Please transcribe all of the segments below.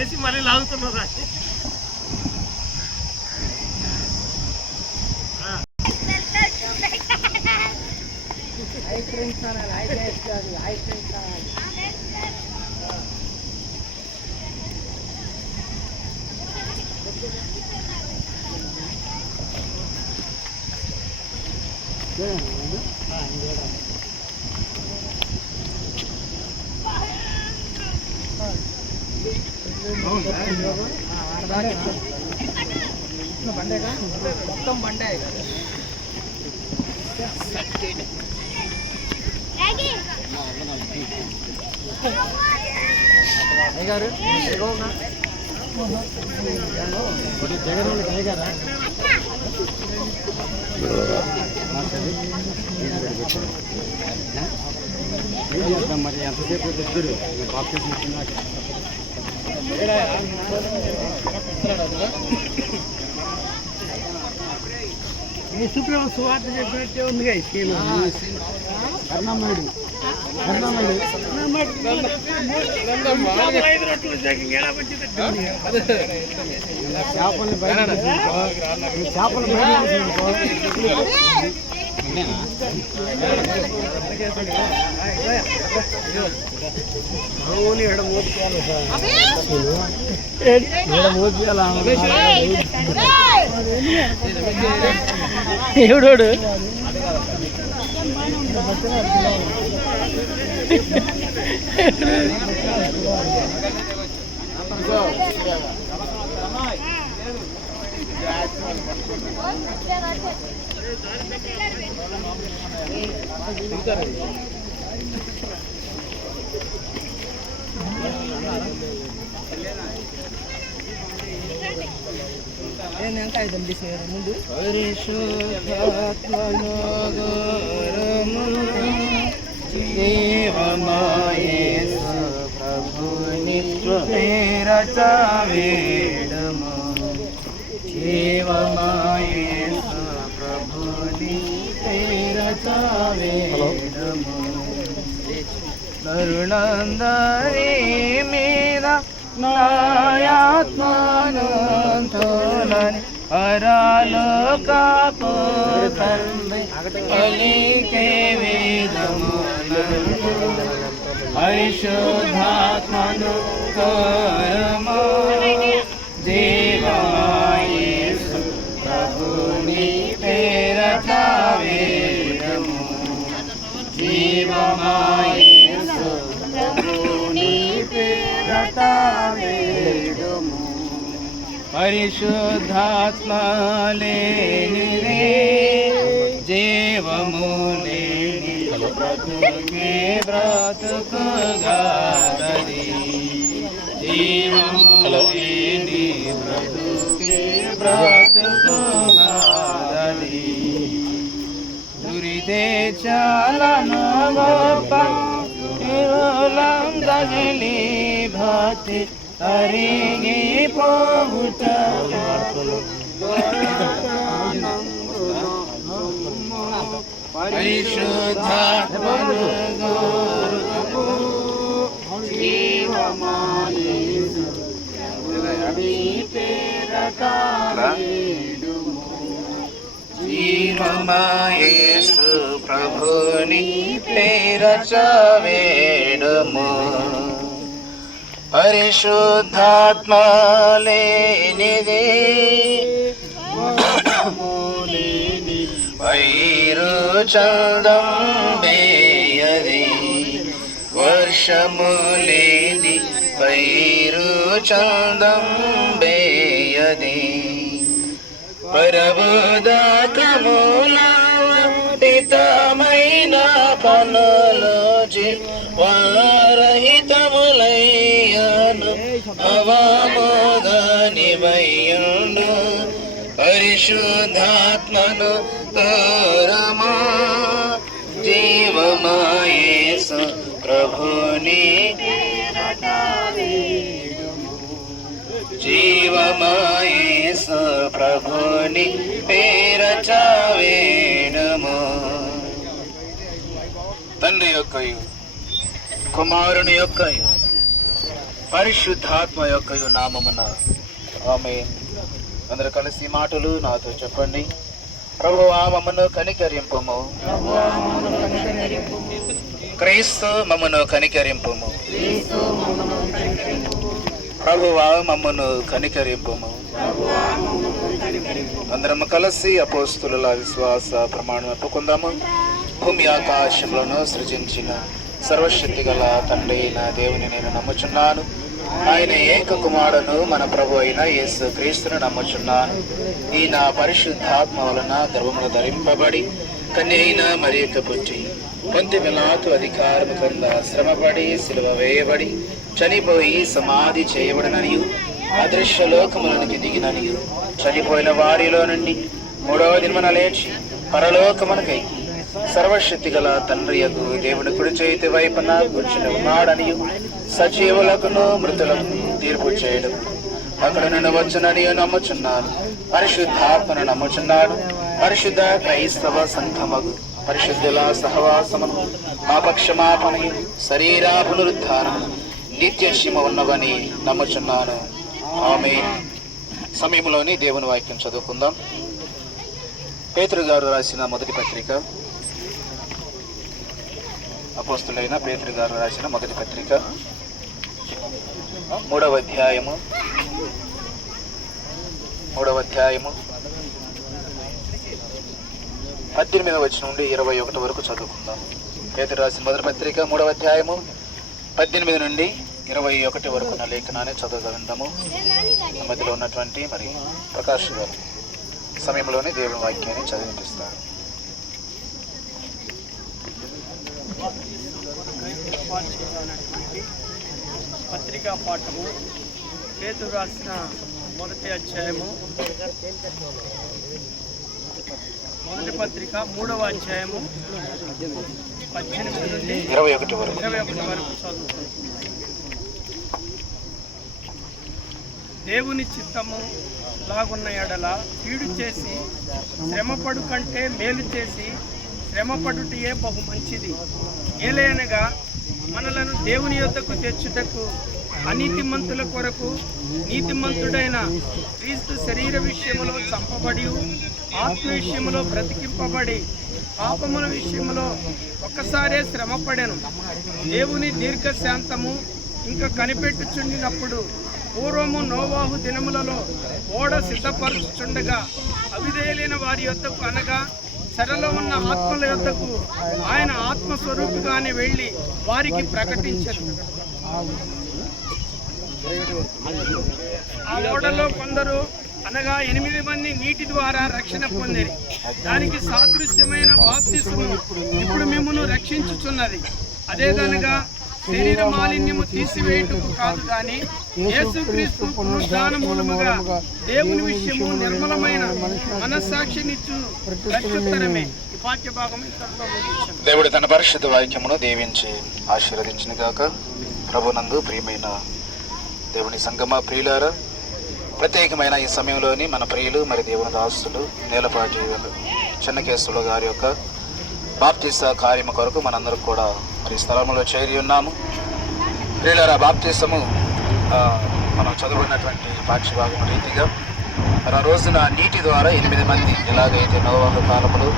ఏసి మళ్ళీ లాగుతున్నదా? Ice cream channel, ice cream channel. బండేగా మొత్తం బండే అయ్యారు జగన్ అయ్యారా చేద్దాం మరి ఎంతసేపు ఇద్దరు బాప్టిజం ఇస్తున్నాక సుప్రీం సువార్త చెప్పినట్టే ఉంది కర్ణామయుడు చేపలు బయట ఎవడోడు ఎంత ఐదండి ముందు ప్రభుని రచవేడము జీవమాయేసు ప్రభుని రచవేడము కరుణందరి మీద నాయాత్మానంతోనని పరాలోకాపు తండ్రి పలికే వేదములను పరిశుద్ధాత్మను కోరము జీవమాయేసు ప్రభుని పేరట వేడము జీవమాయేసు ప్రభుని పేరట వేడము పరిశుద్ధాత్మ లేనిదే జీవము లేని బ్రతుకే బ్రతుకుగాదది జీవము లేని బ్రతుకే బ్రతుకుగాదది దురితే చాలను గొప్ప తగిలి భక్తి తరిగి పోగుట పరిశుద్ధాత్మను జీవమాయేసు ప్రభుని పేరట వేడుము పరిశుద్ధాత్మ లేనిదే పైరు చందం బేయది వర్షము లేని పైరు చందం బేయది పరబోధకముల పితమైన పనులు జీవరహితములయ్యాను అవమోదనివయ్యుండు పరిశుద్ధాత్మను తోరమా జీవమాయేసు ప్రభుని జీవమాయేసు ప్రభుని పేరచావేడము. తండ్రి యొక్కయు కుమారుని యొక్కయు పరిశుద్ధాత్మ యొక్కయు నామమున ఆమేన్. అందరూ కలిసి మాటలు నాతో చెప్పండి. ప్రభువా మమ్మను కనికరింపుము, క్రీస్తు మమ్మను కనికరింపుము, ప్రభువా మమ్మను కనికరింపుము. అందరం కలిసి అపోస్తుల విశ్వాస ప్రమాణం ఒప్పుకుందాము. భూమి ఆకాశములను సృజించిన సర్వశక్తి గల తండ్రి అయిన దేవుని నేను నమ్ముచున్నాను. ఆయన ఏక కుమారుడును మన ప్రభు అయిన యేసు క్రీస్తును నమ్ముచున్నాను. ఈయన పరిశుద్ధాత్మ వలన గర్భములు ధరింపబడి కన్య అయిన మరియొక్క పుట్టి పొంతి పిలాతు అధికారము క్రింద శ్రమపడి సిలువ వేయబడి చనిపోయి సమాధి చేయబడిననియు అదృశ్య లోకములనికి దిగిననియు చనిపోయిన వారిలో నుండి మూడవ దినమున లేచి పరలోకమునకై సర్వశక్తి గల తండ్రి యగు దేవుని కుడి చేతి వైపున కూర్చుని ఉన్నాడనియు సజీవులకును మృతులకు తీర్పు చేయడం అక్కడ నుండి వచ్చునని నమ్ముచున్నాను. పరిశుద్ధాత్మను నమ్ముచున్నాడు. పరిశుద్ధ క్రైస్తవ సంఘమగు పరిశుద్ధుల సహవాసమును పాపక్షమాపణయు శరీర పునరుద్ధారము నిత్య క్షేమ ఉన్నవని నమ్ముచున్నాను. ఆమేన్. సమయంలోని దేవుని వాక్యం చదువుకుందాం. పేతురు గారు రాసిన మొదటి పత్రిక, అపోస్తులైన పేతురు గారు రాసిన మొదటి పత్రిక 3వ అధ్యాయము 18వ వచనం నుండి 21 వరకు చదువుకుందాం. పేతురు రాసిన మొదటి పత్రిక 3వ అధ్యాయము 18 నుండి 21 వరకు నా లేఖనాన్ని చదవగలుగుతాము. మధ్యలో ఉన్నటువంటి మరి ప్రకాష్ గారు సమయంలోనే దేవుని వాక్యాన్ని చదివిపిస్తారు. పత్రికా పాఠము పేతురు రాసిన మొదటి అధ్యాయము, మొదటి పత్రిక 3వ అధ్యాయము 18 నుండి 21 వరకు చదువుతుంది. దేవుని చిత్తము లాగున్న ఎడల కీడు చేసి శ్రమపడు కంటే మేలు చేసి శ్రమపడుటయే బహు మంచిది. ఏలయనగా మనలను దేవుని యొద్దకు తెచ్చుటకు అనీతిమంతుల కొరకు నీతిమంతుడైన క్రీస్తు శరీర విషయములో చంపబడి ఆత్మ విషయములో బ్రతికింపబడి పాపముల విషయములో ఒక్కసారే శ్రమపడెను. దేవుని దీర్ఘశాంతము ఇంకా కనిపెట్టుచుండినప్పుడు పూర్వము నోవాహు దినములలో ఓడ సిద్ధపరచుచుండగా అవిధేయులైన వారి యొద్దకు అనగా చెరలో ఉన్న ఆత్మల యొద్దకు ఆయన ఆత్మస్వరూపిగానే వెళ్ళి వారికి ప్రకటించను. ఆ ఓడలో కొందరు అనగా 8 మంది నీటి ద్వారా రక్షణ పొందిరి. దానికి సాదృశ్యమైన బాప్తిస్మము ఇప్పుడు మిమ్మును రక్షించుచున్నది. అదేదనగా శరీర మాలిన్యము తీసివేయుటకు కాదు కానీ యేసుక్రీస్తు పునరుద్ధాన మూలముగా దేవుని విషయము నిర్మలమైన మనస్సాక్షినిచ్చు ప్రత్యుత్తరమే. ఈ వాక్య భాగం ఇంతటితో ముగించాను. దేవుడు తన పరిశుద్ధ వాక్యమును దీవించి ఆశీర్వదించిన గాక. ప్రభునందు ప్రియమైన దేవుని సంగమ ప్రియులారా, ప్రత్యేకమైన ఈ సమయంలోని మన ప్రియులు మరి దేవుని దాసులు నేలపాటి చెన్నకేశ్వరుల గారి యొక్క బాప్తిస్మ కార్యము కొరకు మనందరూ కూడా మరి స్థలంలో చేరి ఉన్నాము. ప్రియులారా, బాప్తిస్మము మనం చదువుకున్నటువంటి పాఠ్యభాగం రీతిగా మరి ఆ రోజున నీటి ద్వారా 8 మంది, ఎలాగైతే నోవాహు కాలములో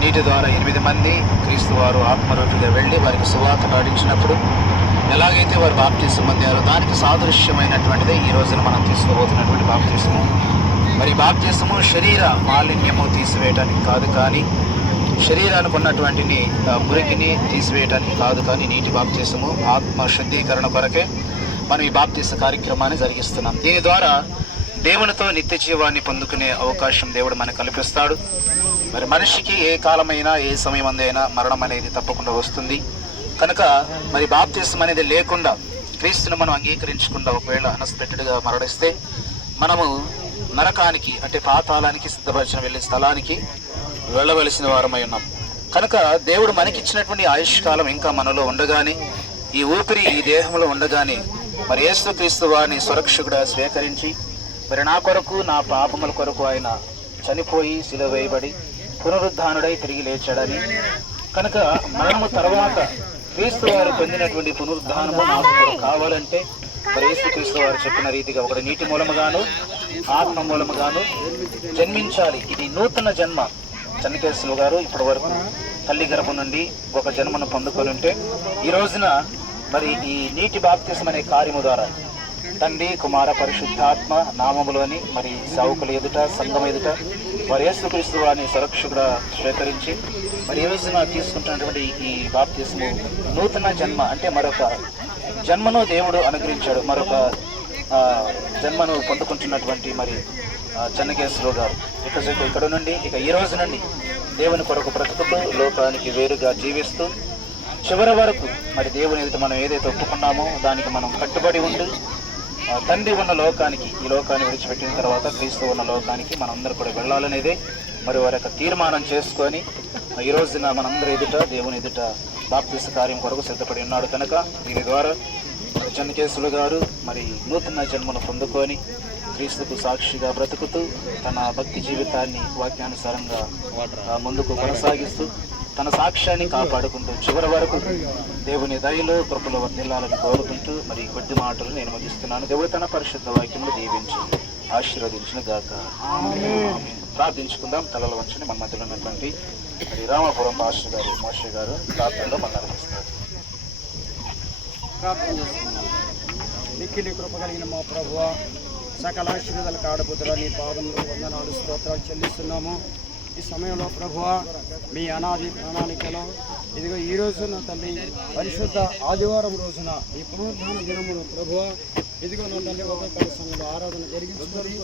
నీటి ద్వారా 8 మంది క్రీస్తు వారు ఆత్మరూపిగా వెళ్ళి వారికి సువార్త పాటించినప్పుడు ఎలాగైతే వారు బాప్తిస్మం పొందారో దానికి సాదృశ్యమైనటువంటిదే ఈ రోజున మనం తీసుకోబోతున్నటువంటి బాప్తిస్మము. మరి బాప్తిస్మము శరీర మాలిన్యము తీసివేయడానికి కాదు కానీ శరీరానికి ఉన్నటువంటి మురికిని తీసివేయడానికి కాదు కానీ నీటి బాప్తిస్మము ఆత్మ శుద్ధీకరణ కొరకే మనం ఈ బాప్తిస్మ కార్యక్రమాన్ని జరిగిస్తున్నాం. దీని ద్వారా దేవునితో నిత్య జీవాన్ని పొందుకునే అవకాశం దేవుడు మనకు కల్పిస్తాడు. మరి మనిషికి ఏ కాలమైనా ఏ సమయం అందైనా మరణం అనేది తప్పకుండా వస్తుంది. కనుక మరి బాప్తిస్మం అనేది లేకుండా క్రీస్తును మనం అంగీకరించకుండా ఒకవేళ అన్ఎక్స్పెక్టెడ్గా మరణిస్తే మనము నరకానికి అంటే పాతాళానికి సిద్ధపరిచిన వెళ్ళే స్థలానికి వెళ్ళవలసిన వారమై ఉన్నాం. కనుక దేవుడు మనకిచ్చినటువంటి ఆయుష్కాలం ఇంకా మనలో ఉండగానే, ఈ ఊపిరి ఈ దేహంలో ఉండగానే మరి యేసుక్రీస్తు వారిని సురక్షకుడా స్వీకరించి మరి నా కొరకు నా పాపముల కొరకు ఆయన చనిపోయి శిలువ వేయబడి పునరుద్ధానుడై తిరిగి లేచాడని, కనుక మరణము తర్వాత క్రీస్తు వారు పొందినటువంటి పునరుద్ధానము నాకు కూడా కావాలంటే మరి యేసుక్రీస్తు వారు చెప్పిన రీతిగా ఒకటి నీటి మూలముగాను ఆత్మ మూలముగాను జన్మించాలి. ఇది నూతన జన్మ. చెన్నకేశవులు గారు ఇప్పటి వరకు తల్లి గర్భం నుండి ఒక జన్మను పొందుకొని ఉంటే, ఈ రోజున మరి ఈ నీటి బాప్తిస్మం అనే కార్యము ద్వారా తండ్రి కుమార పరిశుద్ధాత్మ నామములోని మరి సేవకుల ఎదుట సంఘం ఎదుట మరి యేసుక్రీస్తు వారిని సురక్షకుడా స్వీకరించి మరి ఈ రోజున తీసుకుంటున్నటువంటి ఈ బాప్తిస్ము నూతన జన్మ. అంటే మరొక జన్మను దేవుడు అనుగ్రహించాడు. మరొక జన్మను పొందుకుంటున్నటువంటి మరి చెన్నకేశవులు గారు ఇక్కడ నుండి ఈ రోజు నుండి దేవుని కొరకు బ్రతుకుతూ లోకానికి వేరుగా జీవిస్తూ చివరి వరకు మరి దేవుని ఎదుట మనం ఏదైతే ఒప్పుకున్నామో దానికి మనం కట్టుబడి ఉండి తండ్రి ఉన్న లోకానికి, ఈ లోకాన్ని విడిచిపెట్టిన తర్వాత క్రీస్తు ఉన్న లోకానికి మనందరూ కూడా వెళ్ళాలనేదే మరి వారి యొక్క తీర్మానం చేసుకొని ఈ రోజున మనందరి ఎదుట దేవుని ఎదుట బాప్తిస్మ కార్యం కొరకు సిద్ధపడి ఉన్నాడు. కనుక దీని ద్వారా చెన్నకేశవులు గారు మరి నూతన జన్మను పొందుకొని క్రీస్తుకు సాక్షిగా బ్రతుకుతూ తన భక్తి జీవితాన్ని వాక్యానుసారంగా ముందుకు కొనసాగిస్తూ తన సాక్ష్యాన్ని కాపాడుకుంటూ చివరి వరకు దేవుని దయలో కృపలో వర్ధిల్లాలని కోరుకుంటూ మరి కొద్ది మాటలు నేను ముగిస్తున్నాను. దేవుడు తన పరిశుద్ధ వాక్యములు దీవించి ఆశీర్వదించిన గాక. ప్రార్థించుకుందాం. తలలు వంచుని మన మధ్యలో ఉన్నటువంటి మరి రామాపురం పాస్టర్ గారు మోషే గారు ప్రార్థనలో మన నడిపిస్తారు. ప్రార్థన చేసుకున్నాం. మిక్కిలి కృప కలిగిన మా ప్రభువా, సకల ఆశీర్వాదాలు కాడబుద్దురా నీ పాదములు వందనాలు స్తోత్రాలు చెల్లిస్తున్నాము. ఈ సమయంలో ప్రభువా మీ అనాది ప్రణాళికలో ఇదిగో ఈ రోజు నా తల్లి పరిశుద్ధ ఆదివారం రోజున ఈ పునరుద్ధాన దినమును ప్రభువా ఇదిగో నా తల్లి ఒక్కొక్క సమయంలో ఆరాధన జరిగించుకొని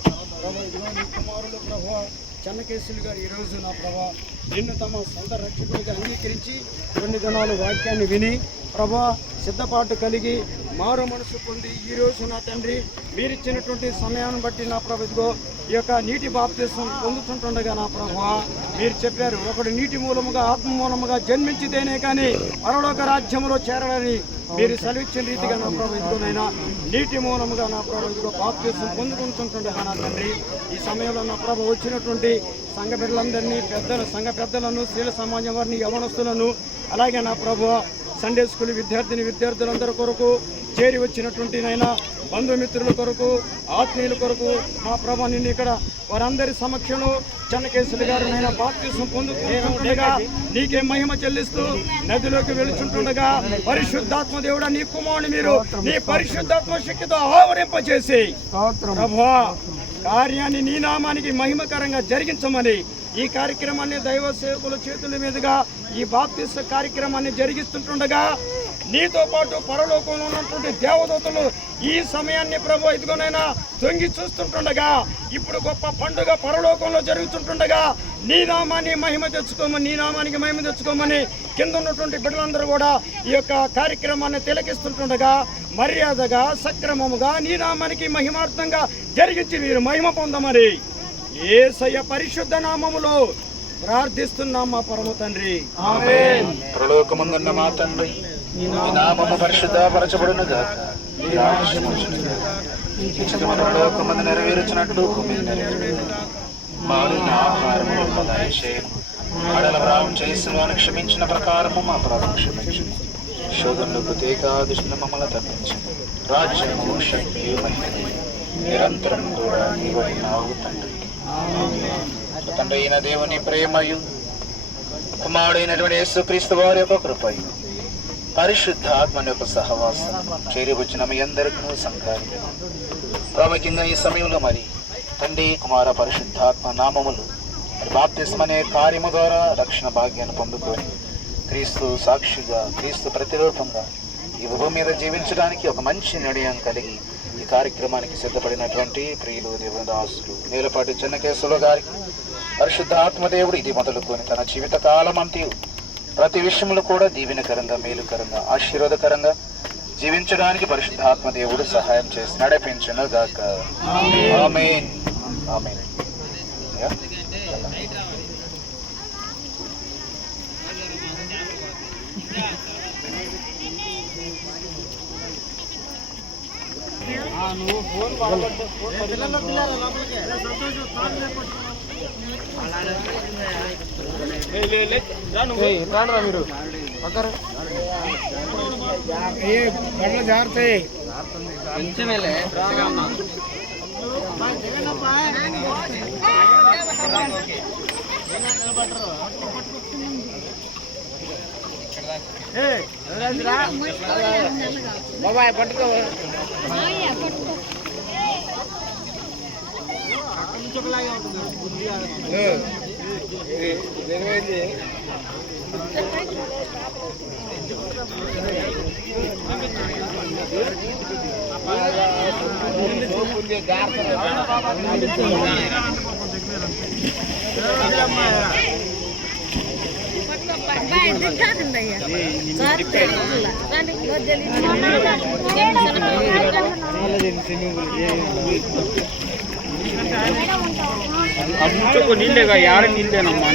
ప్రభు ఇదిగో నీ కుమారులు ప్రభువా చెన్నకేశవులు గారు ఈ రోజు నా ప్రభా నిన్ను తమ సొంత రక్షకుడిగా అంగీకరించి కొన్ని దినాలు వాక్యాన్ని విని ప్రభా సిద్ధపాటు కలిగి మారు మనసు పొంది ఈ రోజు నా తండ్రి మీరిచ్చినటువంటి సమయాన్ని బట్టి నా ప్రభు ఇదిగో ఈ యొక్క నీటి బాప్తిస్మం పొందుతుంటుండగా నా ప్రభువా మీరు చెప్పారు, ఒకడు నీటి మూలముగా ఆత్మ మూలముగా జన్మించితేనే కానీ పరలోక రాజ్యంలో చేరాలని మీరు సెలవిచ్చిన రీతిగా నా ప్రభు ఇదిగోనైనా నీటి మూలముగా నా ప్రభు ఇదిగో బాప్తిస్మం పొందుకుంటుండగా నా తండ్రి ఈ సమయంలో నా ప్రభు వచ్చినటువంటి సంఘ బిడ్డలందరినీ సంఘ పెద్దలను స్త్రీల సమాజం వారిని యవనస్తులను అలాగే నా ప్రభు సండే స్కూల్ విద్యార్థులందరి కొరకు చేరి వచ్చినటువంటి నైనా బంధుమిత్రుల కొరకు ఆత్మీయుల కొరకు మా ప్రభా నిన్ను ఇక్కడ వారందరి సమక్షంలో చెన్నకేశవులు గారు నైనా బాప్తిస్మం పొందుతుండగా నీకే మహిమ చెల్లిస్తూ నదిలోకి వెళుచుంటుండగా పరిశుద్ధాత్మ దేవుడా నీ కుమారుని మీరు నీ పరిశుద్ధాత్మ శక్తితో ఆవరింపచేసి ప్రభువా కార్యాన్ని నీ నామానికి మహిమకరంగా జరిగించమని ఈ కార్యక్రమాన్ని దైవ సేవకుల చేతుల మీదుగా ఈ బాప్తిస్మ కార్యక్రమాన్ని జరిగిస్తుంటుండగా నీతో పాటు పరలోకంలో ఉన్నటువంటి దేవదూతలు ఈ సమయాన్ని ప్రభు ఇదిగోనైనా తొంగి చూస్తుంటుండగా ఇప్పుడు గొప్ప పండుగ పరలోకంలో జరుగుతుంటుండగా నీ నామాన్ని మహిమ తెచ్చుకోమని నీ నామానికి మహిమ తెచ్చుకోమని కింద ఉన్నటువంటి బిడ్డలందరూ కూడా ఈ యొక్క కార్యక్రమాన్ని తిలకిస్తుంటుండగా మర్యాదగా సక్రమముగా నీ నామానికి మహిమార్థంగా జరిగించి మీరు మహిమ పొందమని యేసయ్య పరిశుద్ధ నామములో ప్రార్థిస్తున్నాం మా పరమ తండ్రి. ఆమేన్. పరలోకమందున్న మా తండ్రి నీ నామము పరిశుద్ధపరచబడును గాక. నీ రాజ్యము వచ్చును గాక. నీ చిత్తము పరలోకమందు నెరవేరుచున్నట్లు భూమి మీద నెరవేరును గాక. మాకు ఆహారము మాకు దయచేయము. ఆడల ప్రాణం చేసిన వారిని క్షమించిన ప్రకారము మా ప్రాణం క్షమించు. శోధనలకు తేకాదుష్ణ మమ్మల్ని తప్పించు. రాజ్యము శక్తియు మహిమయు నిరంతరం కూడా నీవైనావు తండ్రి. తండ్రి అయిన దేవుని ప్రేమయు కుమారుడైనటువంటి యేసుక్రీస్తు వారి యొక్క కృపయు పరిశుద్ధాత్మని యొక్క సహవాసం చేరి వచ్చిన మీ అందరికీ సంఘానికి ప్రాముఖ్యంగా ఈ సమయంలో మరి తండ్రి కుమార పరిశుద్ధాత్మ నామములు మరి బాప్తిస్మ అనే కార్యము ద్వారా రక్షణ భాగ్యాన్ని పొందుకొని క్రీస్తు సాక్షిగా క్రీస్తు ప్రతిరూపంగా ఈ భూమి మీద జీవించడానికి ఒక మంచి నిర్ణయం కలిగి ఈ కార్యక్రమానికి సిద్ధపడినటువంటి ప్రియులు దేవదాసులు నేలపాటి చెన్నకేశవులు గారికి పరిశుద్ధ ఆత్మదేవుడు ఇది మొదలుకొని తన జీవిత కాలం అంతయు ప్రతి విషయంలో కూడా దీవెనకరంగా, మేలుకరంగా, ఆశీర్వాదకరంగా జీవించడానికి పరిశుద్ధాత్మ దేవుడు సహాయం చేసి నడిపించును గాక. ఆమేన్. ఆమేన్. మీరు జాగ్రత్త బాబాయ్ పట్టుకో నీళ్ళేగా యాడ నీళ్ళేనమ్మా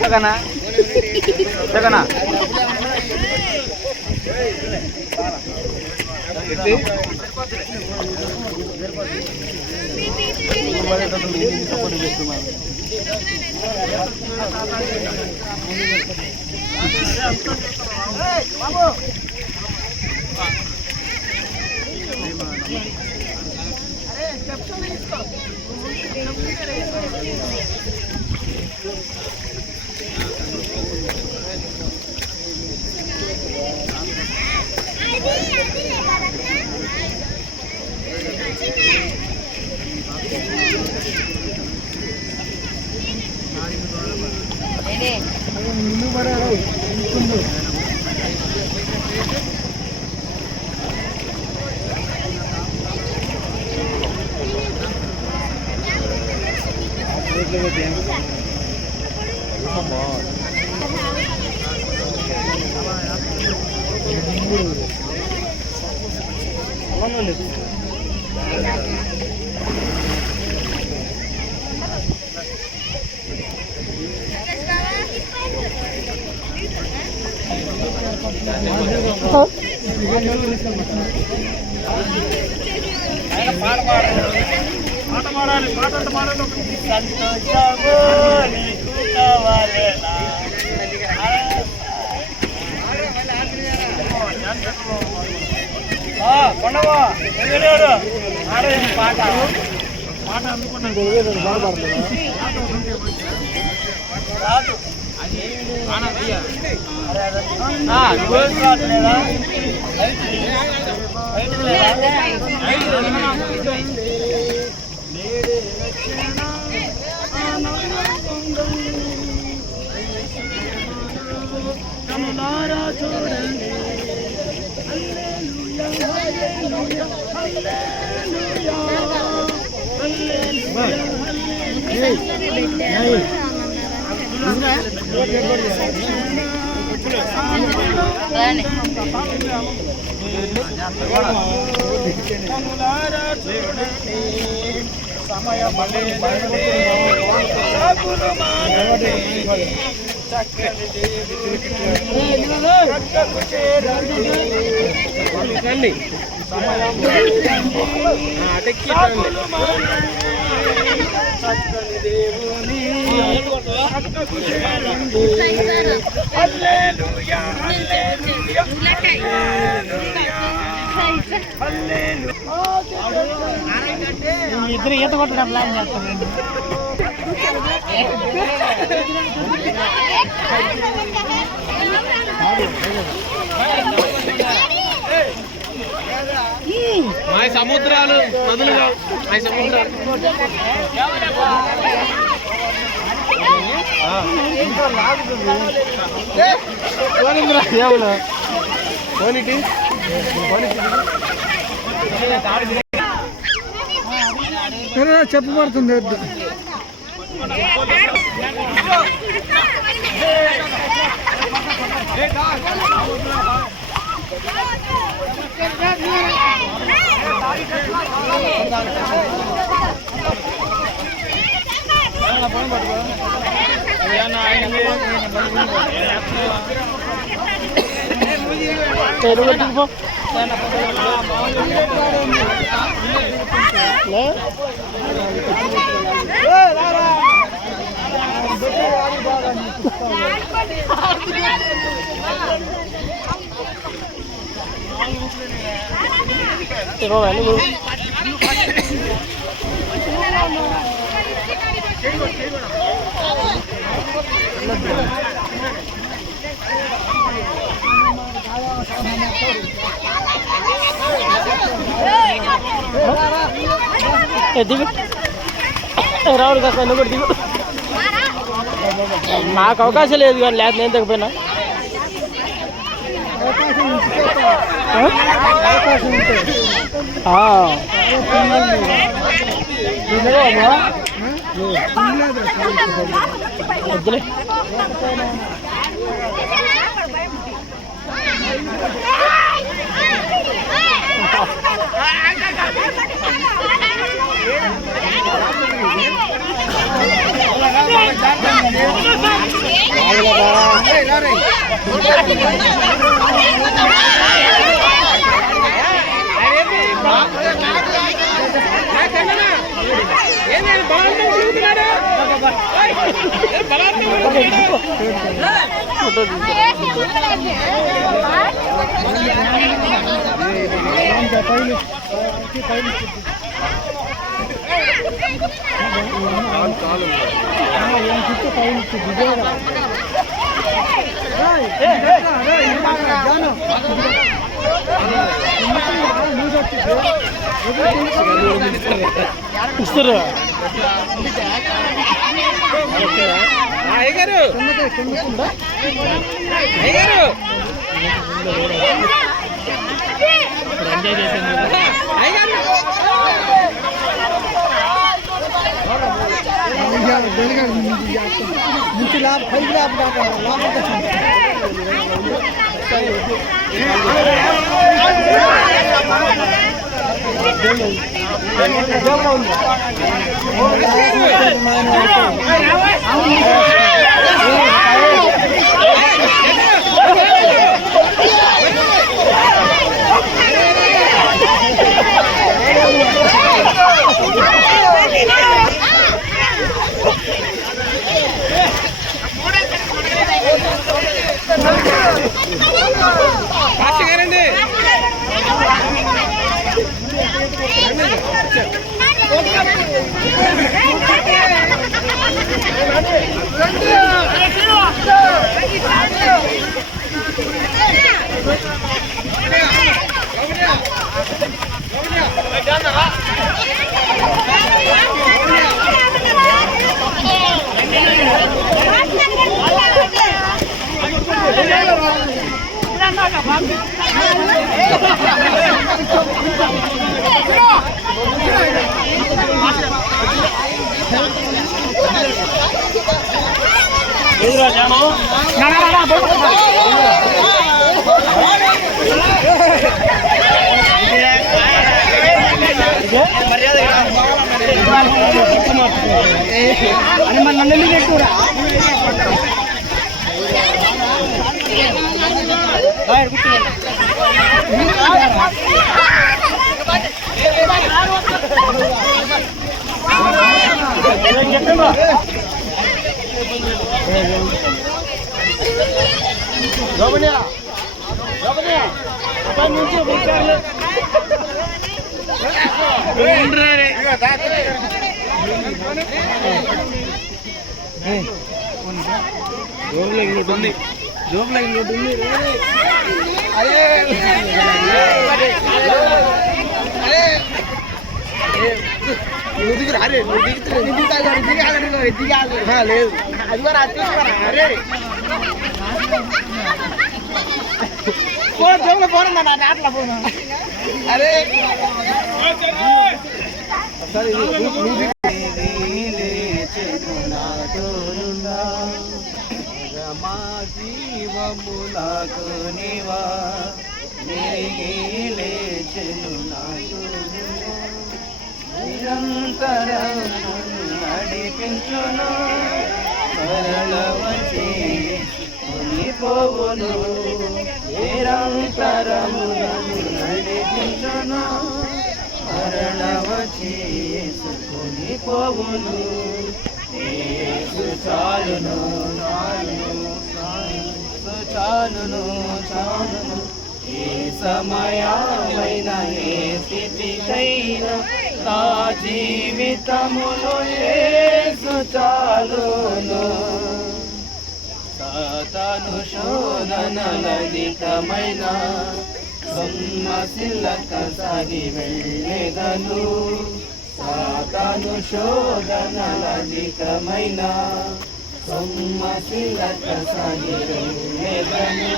సగనా సగనా ఇద్దరు ఈత కొట్టడం ప్లాన్ చేస్తాం. మా సముద్రాలు నదులుగా మా సముద్రాలు చెప్పబడుతుంది. రావుడు కాస్త నువ్వు కూడా దిగు. నాకు అవకాశం లేదు కానీ లేకపోతే నేను తగ్గిపోయినా వద్దులే. నుంచి లేదు అది కూడా అరే జోబులో ఫోన్ ఉందా నా ఆటలో ఫోన్ అరే మా జీవములకు నీవా లేచెను నాకు నిరంతరం నడిపించును మరణవచి కొనిపోవును నిరంతరము నడిపించును మరణవచి కొనిపోవును యేసు చాలును చాలును చాలును ఏ సమయమైన ఏ స్థితికైనా నా జీవితములో యేసు చాలును సాతాను శోధనలధికమైన సొమ్మసిల్లక సాగి వెళ్ళెదను సాతాను శోధనలధికమైన సొమ్మసిల్లక సాగి వెళ్ళెదను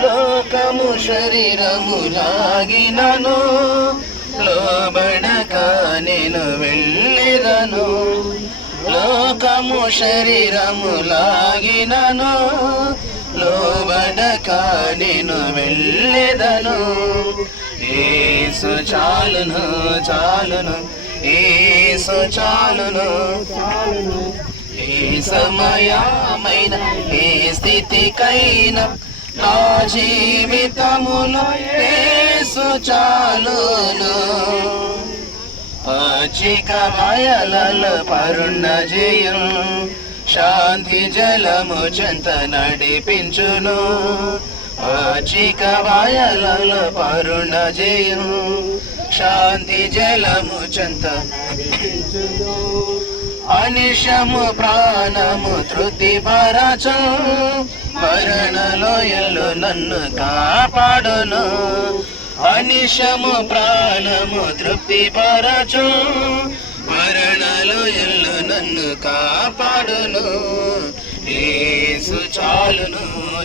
లోకము శరీరము లాగినను లోబడక నేను వెళ్ళెదను లోకము శరీరము లాగినను లోబడక నేను వెళ్ళెదను యేసు చాలును చాలును యేసు చాలును చాలును ఏ సమయమైన ఏ స్థితికైనా నా జీవితములో యేసు చాలును పచ్చిక బయలలో పరుణ జయం శాంతి జలము చెంత నడిపించును పచ్చిక బయలలో పరుణ జయం శాంతి జలము చెంత నడిపించును అనిశము ప్రాణము తృప్తిపరచు మరణలోయలు నన్ను కాపాడును అనిశము ప్రాణము తృప్తిపరచు మరణలోయలు నన్ను కాపాడును యేసు చాలును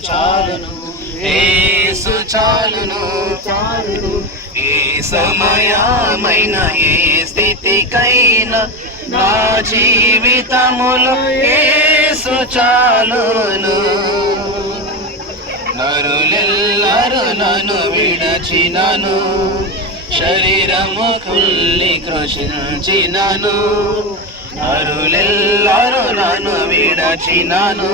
చాలును యేసు చాలును చాలును ఏ సమయమైన ఏ స్థితికైనా నా జీవితములో యేసు చాలును నరులెల్లరు నన్ను విడచినను శరీరము కుల్లి కృషించినను నరులెల్లరు నన్ను విడచినను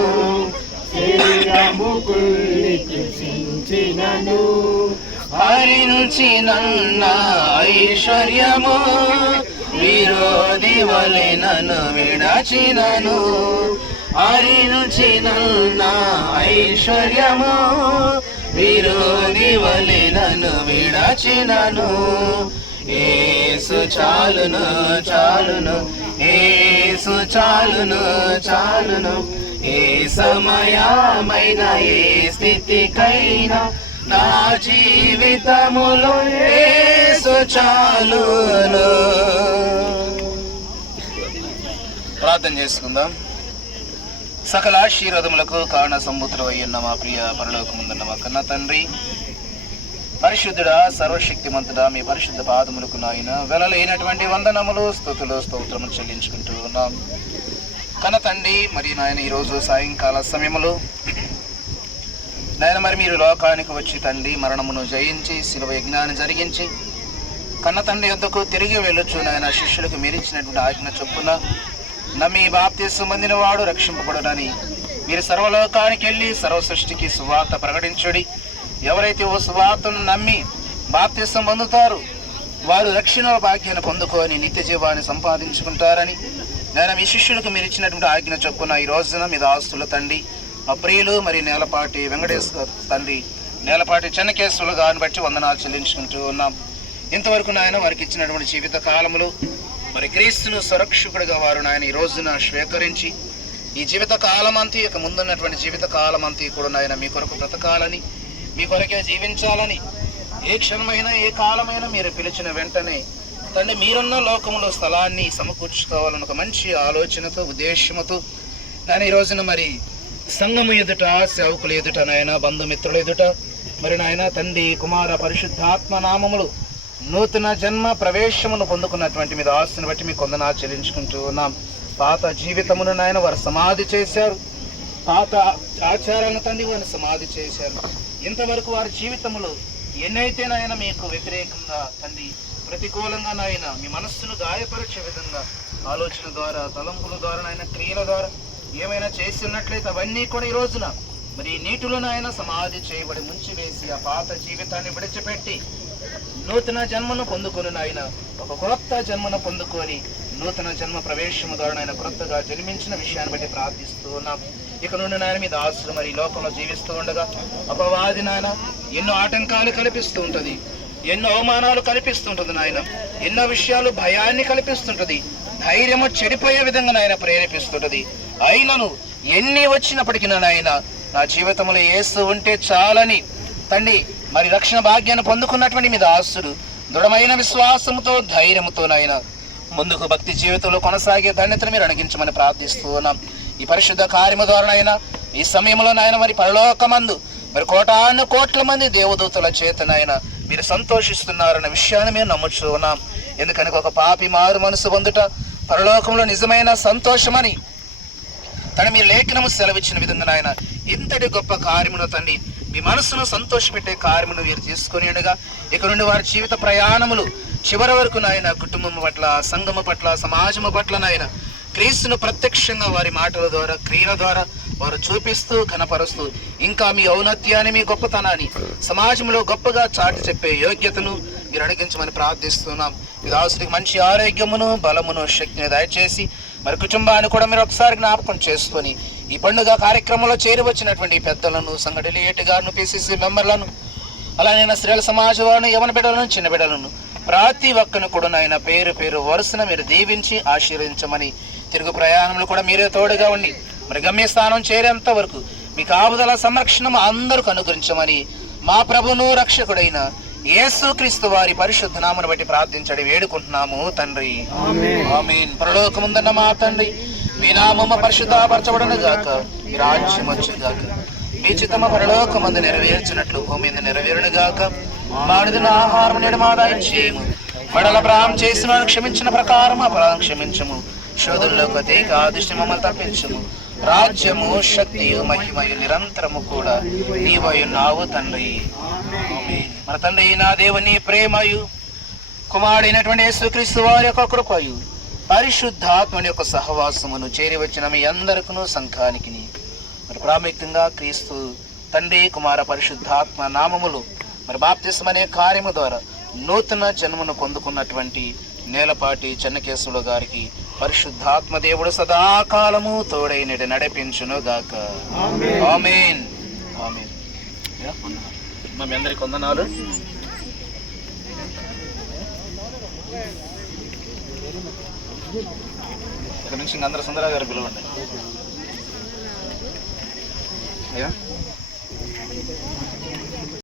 శరీరము కుల్లి కృషించినను హరించినన్న ఐశ్వర్యము విరోధి వలె నన్ను విడచినను హరించినన్న ఐశ్వర్యము విరోధి వలె నన్ను విడచినను యేసు చాలును చాలును యేసు చాలును చాలును ఏ సమయమైన ఏ స్థితికైనా నా జీవితములో యేసు చాలును. ప్రార్థన చేసుకుందాం. సకల ఆశీర్వాదములకు కారణ సంబుతులు అయ్యున్న మా ప్రియ పరలోకముందున్న మా కన్న తండ్రి, పరిశుద్ధుడా సర్వశక్తిమంతుడా, మీ పరిశుద్ధ పాదములకు నాయన వెలలేనటువంటి వందనములు స్తుతులు స్తోత్రములు చెల్లించుకుంటూ ఉన్నాం. కన్న తండ్రి, మరి నాయన ఈరోజు సాయంకాల సమయములో నాయన మరి మీరు లోకానికి వచ్చి తండ్రి మరణమును జయించి శిలువ యజ్ఞాన్ని జరిగించి కన్న తండ్రి యొద్దకు తిరిగి వెళ్ళొచ్చు నాయన శిష్యులకు మీరిచ్చినటువంటి ఆజ్ఞ చొప్పున నమ్మి బాప్తిస్మం పొందిన వాడు రక్షింపబడునని మీరు సర్వలోకానికి వెళ్ళి సర్వ సృష్టికి సువార్త ప్రకటించుడి. ఎవరైతే ఓ సువార్తను నమ్మి బాప్తిస్మం పొందుతారు వారు రక్షణ భాగ్యాన్ని పొందుకొని నిత్య జీవాన్ని సంపాదించుకుంటారని నేను మీ శిష్యులకు మీరు ఇచ్చినటువంటి ఆజ్ఞ చొప్పున ఈ రోజున మీ దాస్తుల తండ్రి మా ప్రియులు మరి నేలపాటి వెంకటేశ్వర తండ్రి నేలపాటి చెన్నకేశ్వరులు గారిని బట్టి వందనాలు చెల్లించుకుంటూ ఉన్నాం. ఇంతవరకు నాయన వారికి ఇచ్చినటువంటి జీవిత కాలములు మరి క్రీస్తును సురక్షకుడిగా వారు నాయన ఈ రోజున స్వీకరించి ఈ జీవిత కాలమంతి ఇక ముందున్నటువంటి జీవిత కాలమంతి కూడా నాయన మీ కొరకు బ్రతకాలని, మీ కొరకే జీవించాలని, ఏ క్షణమైనా ఏ కాలమైనా మీరు పిలిచిన వెంటనే తండ్రి మీరున్న లోకంలో స్థలాన్ని సమకూర్చుకోవాలని ఒక మంచి ఆలోచనతో ఉద్దేశంతో నేను ఈ రోజున మరి సంఘము ఎదుట, సేవకుల ఎదుట, నాయన బంధుమిత్రుల ఎదుట మరి నాయన తండ్రి కుమార పరిశుద్ధాత్మ నామములు నూతన జన్మ ప్రవేశమును పొందుకున్నటువంటి మీద ఆస్తుని బట్టి మీకు వందనాలు చెల్లించుకుంటూ ఉన్నాం. పాత జీవితమును నాయన వారు సమాధి చేశారు, పాత ఆచారాలను తండ్రి వారిని సమాధి చేశారు. ఇంతవరకు వారి జీవితంలో ఎన్నైతే నాయన మీకు వ్యతిరేకంగా తండ్రి ప్రతికూలంగా నాయన మీ మనస్సును గాయపరిచే విధంగా ఆలోచన ద్వారా, తలంపుల ద్వారా, నాయన క్రియల ద్వారా ఏమైనా చేసి ఉన్నట్లయితే అవన్నీ కూడా ఈ రోజున మరి నీటిలో నాయన సమాధి చేయబడి ముంచివేసి ఆ పాత జీవితాన్ని విడిచిపెట్టి నూతన జన్మను పొందుకొని నాయన ఒక క్రొత్త జన్మను పొందుకొని నూతన జన్మ ప్రవేశము ద్వారా నాయన క్రొత్తగా జన్మించిన విషయాన్ని బట్టి ప్రార్థిస్తూ ఉన్నాం. ఇక నుండి నాయన మీ దాసులు మరి లోకంలో జీవిస్తూ ఉండగా అపవాది నాయన ఎన్నో ఆటంకాలు కల్పిస్తూ ఉంటుంది, ఎన్నో అవమానాలు కల్పిస్తుంటుంది నాయన, ఎన్నో విషయాలు భయాన్ని కల్పిస్తుంటది, ధైర్యము చెడిపోయే విధంగా నాయన ప్రేరేపిస్తుంటది. అయినను ఎన్ని వచ్చినప్పటికీ నాయన నా జీవితంలో యేసు ఉంటే చాలని తండ్రి మరి రక్షణ భాగ్యాన్ని పొందుకున్నటువంటి మీ దాసుడు దృఢమైన విశ్వాసముతో, ధైర్యముతో నాయన ముందుకు భక్తి జీవితంలో కొనసాగే ధన్యతను మీరు అణగించమని ప్రార్థిస్తూ ఉన్నాం. ఈ పరిశుద్ధ కార్యము ద్వారా నాయన ఈ సమయంలో నాయన మరి పరలోకమందు మరి కోటాను కోట్ల మంది దేవదూతల చేత నాయన మీరు సంతోషిస్తున్నారన్న విషయాన్ని మేము నమ్ముచూ ఉన్నాం. ఎందుకనగా ఒక పాపి మారు మనసు పొందుట పరలోకంలో నిజమైన సంతోషమని తను మీ లేఖనము సెలవిచ్చిన విధంగా నాయన ఇంతటి గొప్ప కార్యమును తండ్రి మీ మనసును సంతోషపెట్టే కార్యమును వీరు తీసుకొని ఉండగా ఇక నుండి వారి జీవిత ప్రయాణములు చివరి వరకు నాయన కుటుంబం పట్ల, సంఘము పట్ల, సమాజము పట్ల నాయన క్రీస్తును ప్రత్యక్షంగా వారి మాటల ద్వారా, క్రియల ద్వారా వారు చూపిస్తూ ఘనపరుస్తూ ఇంకా మీ ఔన్నత్యాన్ని, మీ గొప్పతనాన్ని సమాజంలో గొప్పగా చాటి చెప్పే యోగ్యతను మీరు అడిగించమని ప్రార్థిస్తున్నాం. ఈ దాసుడికి మంచి ఆరోగ్యమును, బలమును, శక్తిని దయచేసి మరి కుటుంబాన్ని కూడా మీరు ఒకసారి జ్ఞాపకం చేసుకొని ఈ పండుగ కార్యక్రమంలో చేరవచ్చినటువంటి పెద్దలను, సంఘ డెలిగేట్ గారును, పిసిసి మెంబర్లను, అలానే స్త్రీల సమాజ వారిని, యవన బిడ్డలను, చిన్న బిడ్డలను ప్రతి ఒక్కను కూడా నాయన పేరు పేరు వరుసన మీరు దీవించి ఆశీర్వదించమని, తిరుగు ప్రయాణంలో కూడా మీరే తోడుగా ఉండి మరి గమ్యస్థానం చేరేంత వరకు మీ కాపుదల సంరక్షణ అందరికి అనుగ్రహించమని మా ప్రభును రక్షకుడైన యేసుక్రీస్తు వారి పరిశుద్ధ నామమును బట్టి ప్రార్థించడి వేడుకుంటున్నాము తండ్రి, ఆమేన్. పరలోకముందున్న మా తండ్రి, మీ నామము పరిశుద్ధపరచబడును గాక, మీ రాజ్యం వచ్చును గాక, మీ చిత్తము పరలోకమందు నెరవేర్చినట్లు భూమి మీద నెరవేరును గాక. మాడిన ఆహారం నేడు మా దయచేయము, మడల ప్రాం చేసిన క్షమించిన ప్రకారం అపరాధం క్షమించము, శోధుల్లోకి తేక ఆదిష్టి మమ్మల్ని తప్పించము. రాజ్యము, శక్తియు, మహిమయు నిరంతరము కూడా నీవయున్నావు తండ్రి, ఆమేన్. మన తండ్రి నా దేవుని ప్రేమయు, కుమారుడైనటువంటి యేసుక్రీస్తు వారి యొక్క కృపయు, పరిశుద్ధాత్మని యొక్క సహవాసమును చేరి వచ్చిన మీ అందరికీ సంఘానికి మరి ప్రాముఖ్యంగా క్రీస్తు తండ్రి, కుమార, పరిశుద్ధాత్మ నామములు మరి బాప్తిస్మ అనే కార్యము ద్వారా నూతన జన్మను పొందుకున్నటువంటి నేలపాటి చెన్నకేశవుల గారికి పరిశుద్ధాత్మ దేవుడు సదాకాలము తోడై నడిపించును గాక, ఆమేన్, ఆమేన్. మీ అందరికి వందనాలు. ఇక్కడ నుంచి అందరూ సుందర గారు పిలవండి.